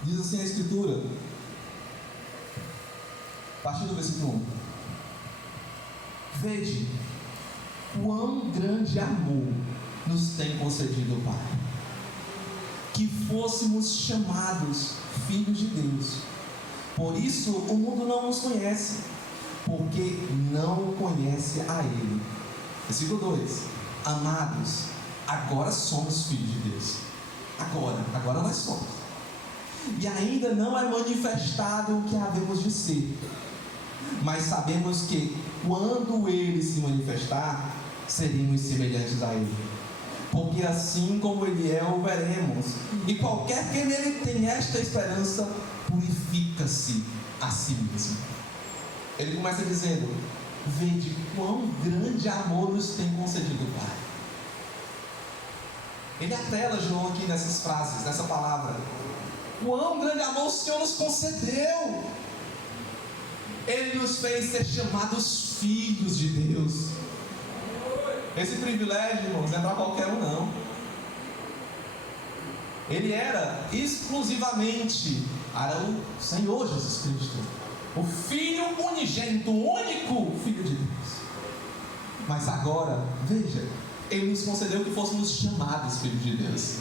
Diz assim a Escritura, a partir do versículo 1: Vede quão grande amor nos tem concedido o Pai, que fôssemos chamados filhos de Deus. Por isso o mundo não nos conhece, porque não o conhece a Ele. Versículo 2: Amados, agora somos filhos de Deus. Agora nós somos. E ainda não é manifestado o que havemos de ser, mas sabemos que quando Ele se manifestar, seremos semelhantes a Ele, porque assim como Ele é, o veremos. E qualquer que nele tem esta esperança, purifica-se a si mesmo. Ele começa dizendo: vede quão grande amor nos tem concedido o Pai. Ele apela, João, aqui nessas frases, nessa palavra. Quão grande amor o Senhor nos concedeu. Ele nos fez ser chamados filhos de Deus. Esse privilégio, irmãos, não é para qualquer um, não. Ele era exclusivamente para o Senhor Jesus Cristo, o Filho unigênito, o único Filho de Deus. Mas agora, veja, Ele nos concedeu que fôssemos chamados filhos de Deus.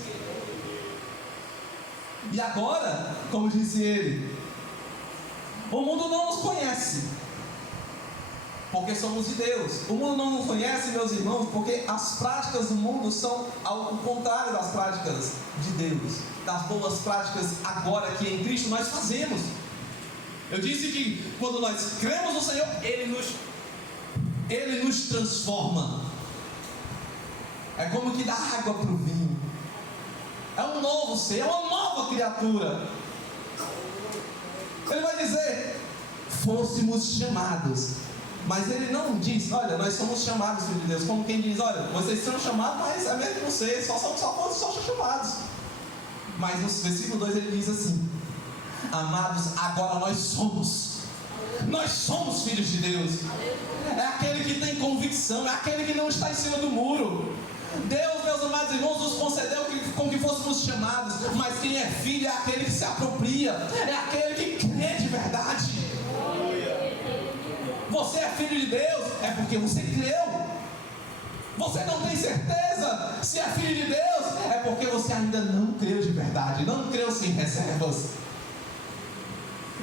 E agora, como disse ele, o mundo não nos conhece, porque somos de Deus. O mundo não nos conhece, meus irmãos, porque as práticas do mundo são ao contrário das práticas de Deus, das boas práticas agora que em Cristo nós fazemos. Eu disse que quando nós cremos no Senhor, Ele nos transforma. É como que dá água para o vinho. É um novo ser, é uma nova criatura. Ele vai dizer: fôssemos chamados. Mas ele não diz: olha, nós somos chamados, filho de Deus. Como quem diz: olha, vocês são chamados, mas é mesmo que vocês só são chamados. Mas no versículo 2 ele diz assim: amados, agora nós somos filhos de Deus. É aquele que tem convicção, é aquele que não está em cima do muro. Deus, meus amados irmãos, nos concedeu com que fôssemos chamados. Mas quem é filho é aquele que se apropria, é aquele que crê de verdade. Você é filho de Deus, é porque você creu. Você não tem certeza se é filho de Deus, é porque você ainda não creu de verdade, não creu sem reservas.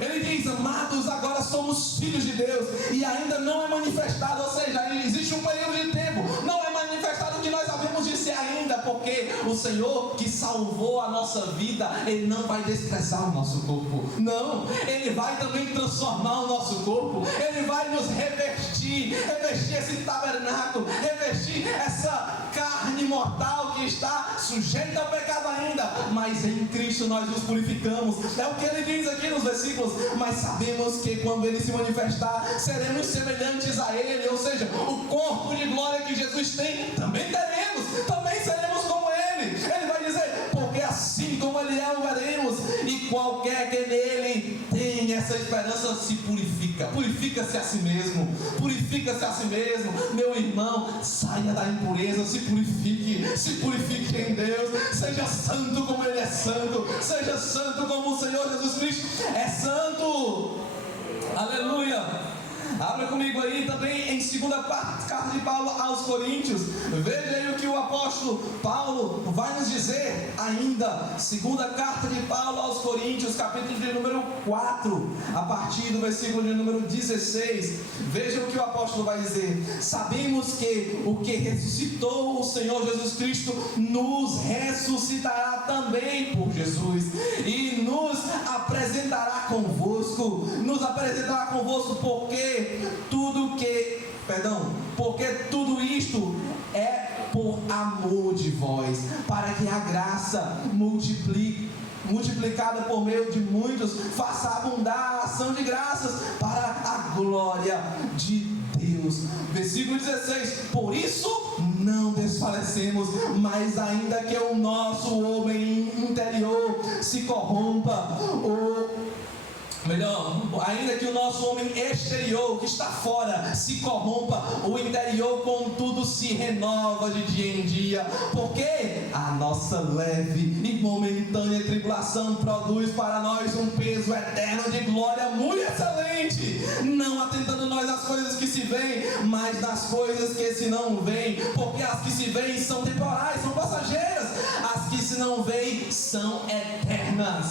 Ele diz: amados, agora somos filhos de Deus, e ainda não é manifestado, ou seja, existe um período de tempo, não é manifestado o que nós havemos de ser ainda, porque o Senhor que salvou a nossa vida, Ele não vai desprezar o nosso corpo, não, Ele vai também transformar o nosso corpo, Ele vai nos revestir esse tabernáculo, revestir essa carne mortal que está sujeita ao pecado ainda, mas em Cristo nós nos purificamos. É o que ele diz aqui nos versículos: mas sabemos que quando Ele se manifestar, seremos semelhantes a Ele, ou seja, o corpo de glória que Jesus tem, também teremos, também seremos como Ele. Ele vai dizer: porque assim como Ele é o qualquer que nele tem essa esperança se purifica. Purifica-se a si mesmo. Purifica-se a si mesmo. Meu irmão, saia da impureza, se purifique em Deus. Seja santo como Ele é santo. Seja santo como o Senhor Jesus Cristo é santo. Aleluia. Abra comigo aí também em 2ª carta de Paulo aos Coríntios. Veja aí o que o apóstolo Paulo vai nos dizer ainda. 2ª carta de Paulo aos Coríntios, capítulo de número 4, a partir do versículo de número 16. Veja o que o apóstolo vai dizer. Sabemos que o que ressuscitou o Senhor Jesus Cristo nos ressuscitará também por Jesus e nos apresentará convosco. Nos apresentará convosco porque tudo isto é por amor de vós, para que a graça multiplicada por meio de muitos, faça abundar a ação de graças para a glória de Deus. Versículo 16: por isso não desfalecemos, mas ainda que o nosso homem interior se corrompa, ainda que o nosso homem exterior, que está fora, se corrompa, o interior contudo se renova de dia em dia, porque a nossa leve e momentânea tribulação produz para nós um peso eterno de glória muito excelente, não atentando nós às coisas que se veem, mas nas coisas que se não veem, porque as que se veem são temporais, são passageiras, as que se não veem são eternas.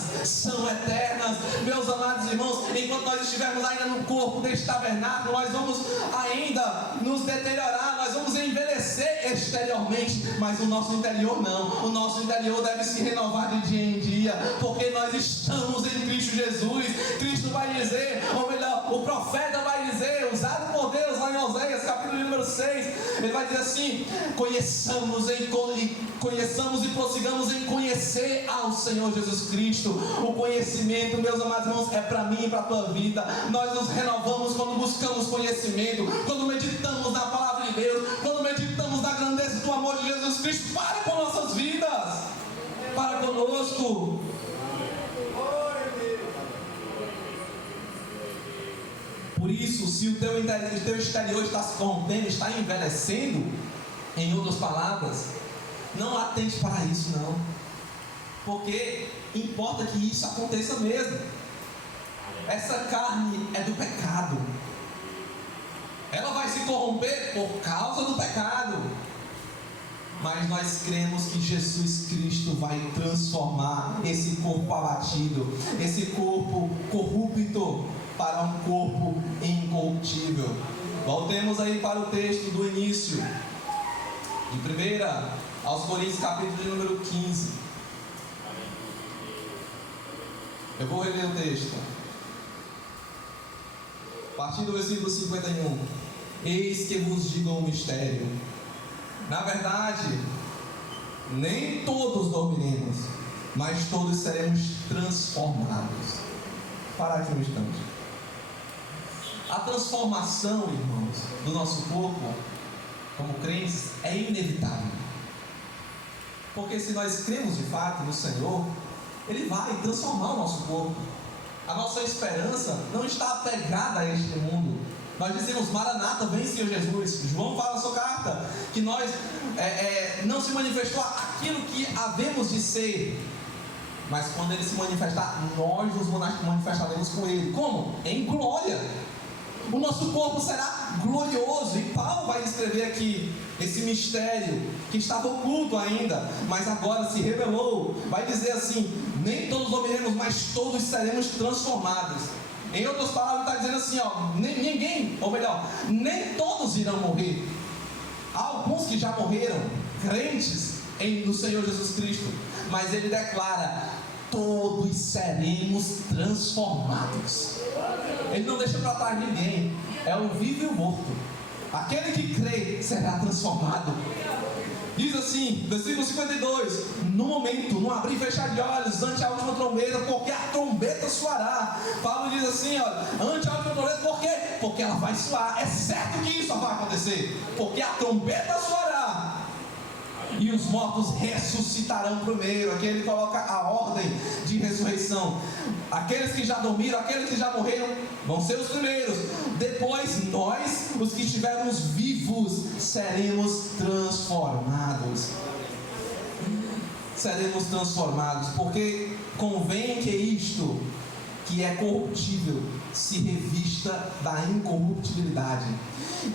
Meus amados irmãos, enquanto nós estivermos ainda no corpo deste tabernáculo, nós vamos ainda nos deteriorar, nós vamos envelhecer exteriormente, mas o nosso interior não. O nosso interior deve se renovar de dia em dia, porque nós estamos em Cristo Jesus. Cristo vai dizer, ou melhor, o profeta vai dizer, usado por Deus lá em Oséias, capítulo número 6, ele vai dizer assim: conheçamos e prossigamos em conhecer ao Senhor Jesus Cristo. O conhecimento, meus amados irmãos, é para mim e para a tua vida. Nós nos renovamos quando buscamos conhecimento, quando meditamos na palavra de Deus, quando meditamos na grandeza do amor de Jesus Cristo para com nossas vidas, para conosco. Por isso, se o teu exterior está se corrompendo, está envelhecendo, em outras palavras, não atente para isso não, porque importa que isso aconteça mesmo. Essa carne é do pecado, ela vai se corromper por causa do pecado, mas nós cremos que Jesus Cristo vai transformar esse corpo abatido, esse corpo corrupto, para um corpo incorruptível. Voltemos aí para o texto do início, de 1 aos Coríntios, capítulo de número 15. Eu vou reler o texto. A partir do versículo 51. Eis que vos digo um mistério. Na verdade, nem todos dormiremos, mas todos seremos transformados. Parar aqui um instante. A transformação, irmãos, do nosso corpo, como crentes, é inevitável. Porque se nós cremos de fato no Senhor, Ele vai transformar o nosso corpo. A nossa esperança não está apegada a este mundo. Nós dizemos: Maranata, vem Senhor Jesus. João fala na sua carta que nós não se manifestou aquilo que havemos de ser, mas quando Ele se manifestar, nós nos manifestaremos com Ele. Como? Em glória. O nosso corpo será glorioso. E Paulo vai descrever aqui esse mistério que estava oculto ainda, mas agora se revelou. Vai dizer assim: nem todos dormiremos, mas todos seremos transformados. Em outras palavras, está dizendo assim, nem todos irão morrer. Há alguns que já morreram, crentes no Senhor Jesus Cristo, mas ele declara: todos seremos transformados. Ele não deixa para trás ninguém. É o vivo e o morto. Aquele que crê será transformado. Diz assim, versículo 52: no momento, no abrir e fechar de olhos, ante a última trombeta, porque a trombeta soará. Paulo diz assim, ante a última trombeta, por quê? Porque ela vai soar. É certo que isso vai acontecer, porque a trombeta soará. e os mortos ressuscitarão primeiro. Aqui ele coloca a ordem de ressurreição. Aqueles que já dormiram, aqueles que já morreram, vão ser os primeiros. Depois nós, os que estivermos vivos, seremos transformados. Seremos transformados, porque convém que isto que é corruptível se revista da incorruptibilidade,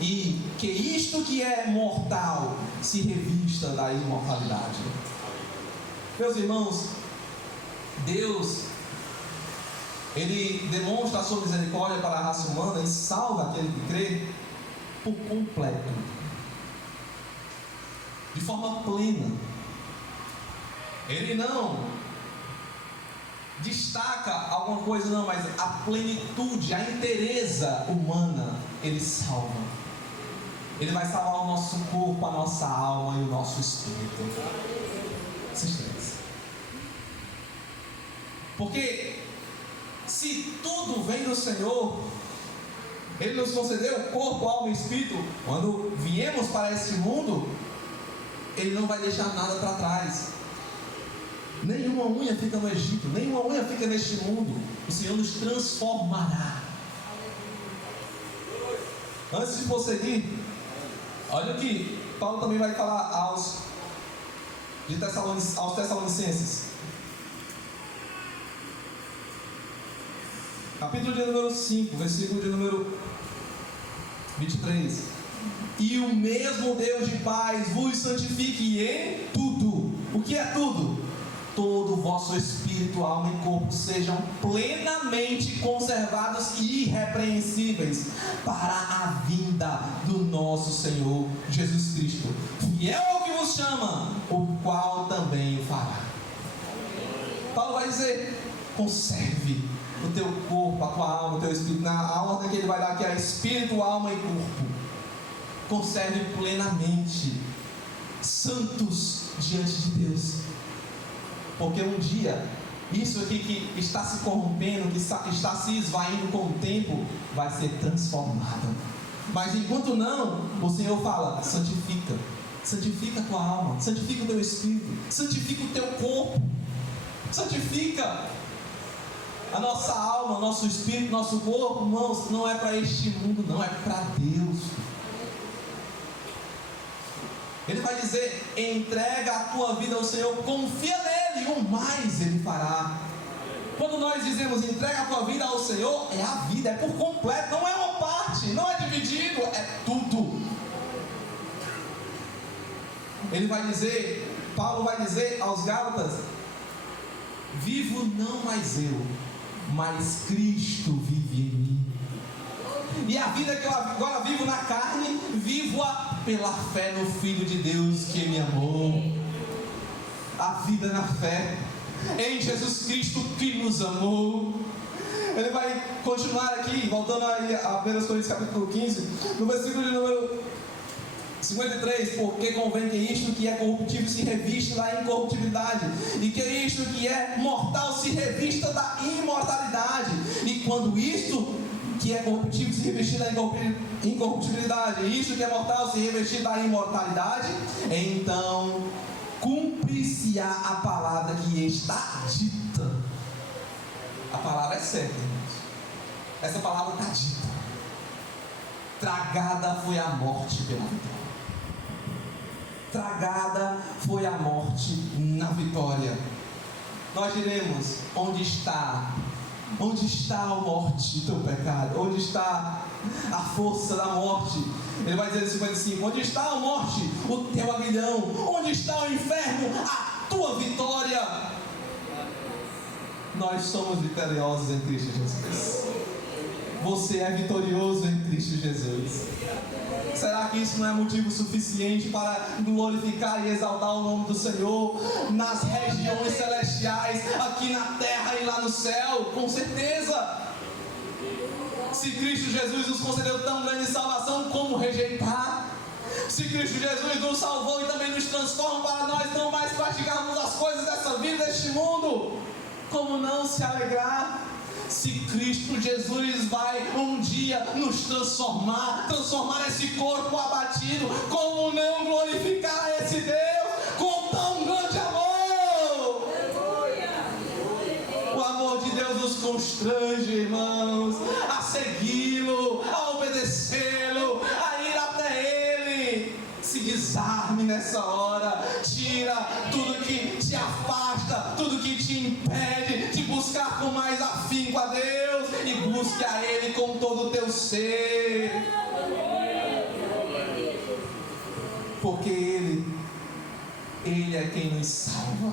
e que isto que é mortal se revista da imortalidade. Meus irmãos, Deus, Ele demonstra a sua misericórdia para a raça humana e salva aquele que crê por completo, de forma plena. Ele não destaca alguma coisa, não, mas a plenitude, a inteireza humana, Ele salva. Ele vai salvar o nosso corpo, a nossa alma e o nosso espírito. Esses três. Porque se tudo vem do Senhor, Ele nos concedeu corpo, alma e espírito. Quando viemos para este mundo, Ele não vai deixar nada para trás. Nenhuma unha fica no Egito, nenhuma unha fica neste mundo. O Senhor nos transformará. Antes de prosseguir, olha o que Paulo também vai falar aos Tessalonicenses. Capítulo de número 5, versículo de número 23. E o mesmo Deus de paz vos santifique em tudo. O que é tudo? Todo o vosso espírito, alma e corpo sejam plenamente conservados e irrepreensíveis para a vinda do nosso Senhor Jesus Cristo. Fiel ao que vos chama, o qual também o fará. Paulo vai dizer: conserve o teu corpo, a tua alma, o teu espírito. Na ordem que ele vai dar aqui é espírito, alma e corpo. Conserve plenamente, santos diante de Deus. Porque um dia, isso aqui que está se corrompendo, que está se esvaindo com o tempo, vai ser transformado. Mas enquanto não, o Senhor fala: santifica. Santifica a tua alma, santifica o teu espírito, santifica o teu corpo, santifica a nossa alma, nosso espírito, nosso corpo. Irmãos, não é para este mundo, não, é para Deus. Ele vai dizer: entrega a tua vida ao Senhor, confia nele, o mais Ele fará. Quando nós dizemos entrega a tua vida ao Senhor, é a vida, é por completo, não é uma parte, não é dividido, é tudo. Ele vai dizer, Paulo vai dizer aos Gálatas: vivo não mais eu, mas Cristo vive em mim. E a vida que eu agora vivo na carne, vivo-a pela fé no Filho de Deus que me amou. A vida na fé em Jesus Cristo que nos amou. Ele vai continuar aqui, voltando aí a 1 Coríntios capítulo 15, no versículo de número 53. Porque convém que isto que é corruptível se revista da incorruptibilidade, e que isto que é mortal se revista da imortalidade. E quando isto que é corruptível se revestir da incorruptibilidade, e isto que é mortal se revestir da imortalidade, então cumprir-se-á a palavra que está dita. A palavra é certa, irmãos. Essa palavra está dita: tragada foi a morte pela vitória. Tragada foi a morte na vitória. Nós diremos: onde está? Onde está a morte, teu pecado? Onde está a força da morte? Ele vai dizer em 55: onde está a morte, o teu aguilhão? Onde está o inferno, a tua vitória? Nós somos vitoriosos em Cristo Jesus. Você é vitorioso em Cristo Jesus. Será que isso não é motivo suficiente para glorificar e exaltar o nome do Senhor nas regiões celestiais, aqui na terra e lá no céu? Com certeza. Se Cristo Jesus nos concedeu tão grande salvação, como rejeitar? Se Cristo Jesus nos salvou e também nos transforma para nós não mais praticarmos as coisas dessa vida, deste mundo, como não se alegrar? Se Cristo Jesus vai um dia nos transformar esse corpo abatido, como não glorificar esse Deus? nessa hora. Tira tudo que te afasta, tudo que te impede de buscar com mais afinco a Deus, e busque a Ele com todo o teu ser. Porque Ele é quem nos salva.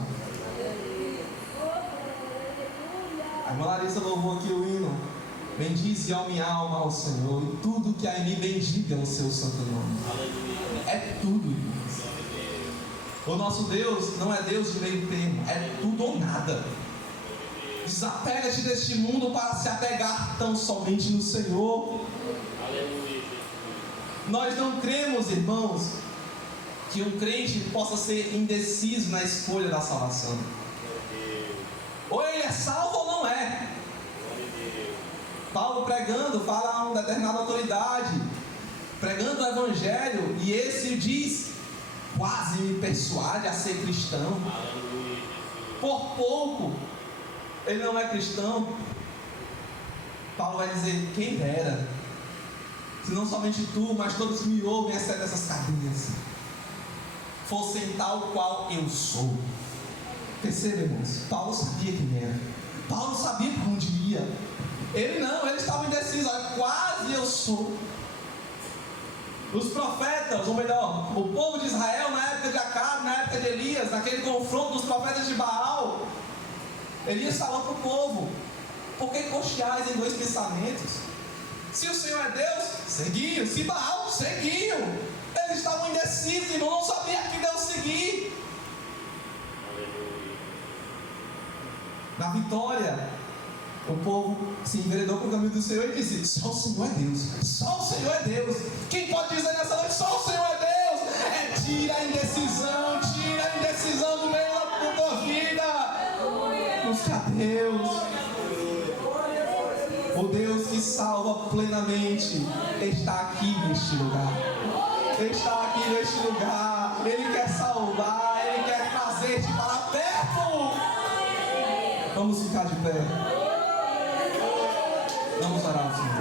A irmã Larissa louvou aqui o hino: bendize a minha alma ao Senhor, e tudo que há em mim bendiga o seu santo nome. É tudo, irmãos. O nosso Deus não é Deus de meio termo, é tudo ou nada. Desapega-te deste mundo para se apegar tão somente no Senhor. Nós não cremos, irmãos, que um crente possa ser indeciso na escolha da salvação. Ou ele é salvo ou não é. Paulo pregando, fala a uma determinada autoridade, pregando o evangelho, e esse diz: quase me persuade a ser cristão. Por pouco ele não é cristão. Paulo vai dizer: quem dera, se não somente tu, mas todos que me ouvem, exceto essas cadeias, fossem tal qual eu sou. Perceba, irmãos, Paulo sabia quem era. Paulo sabia para onde ia. Ele não, ele estava indeciso. Olha, quase eu sou. Os profetas, ou melhor, o povo de Israel, na época de Acabe, na época de Elias, naquele confronto dos profetas de Baal, Elias falou para o povo: por que cocheais em dois pensamentos? Se o Senhor é Deus, seguiam. Se Baal, seguiam. Eles estavam indecisos, irmão, não sabiam que Deus seguir. Na vitória, o povo se enveredou para o caminho do Senhor e disse: só o Senhor é Deus, só o Senhor é Deus. Quem pode dizer nessa noite: só o Senhor é Deus? Tira a inddecisão do meio da tua vida. Busca a Deus. O Deus que salva plenamente está aqui neste lugar. Está aqui neste lugar. Ele quer salvar, Ele quer trazer-te para perto. Vamos ficar de pé. Vamos orar ao Senhor.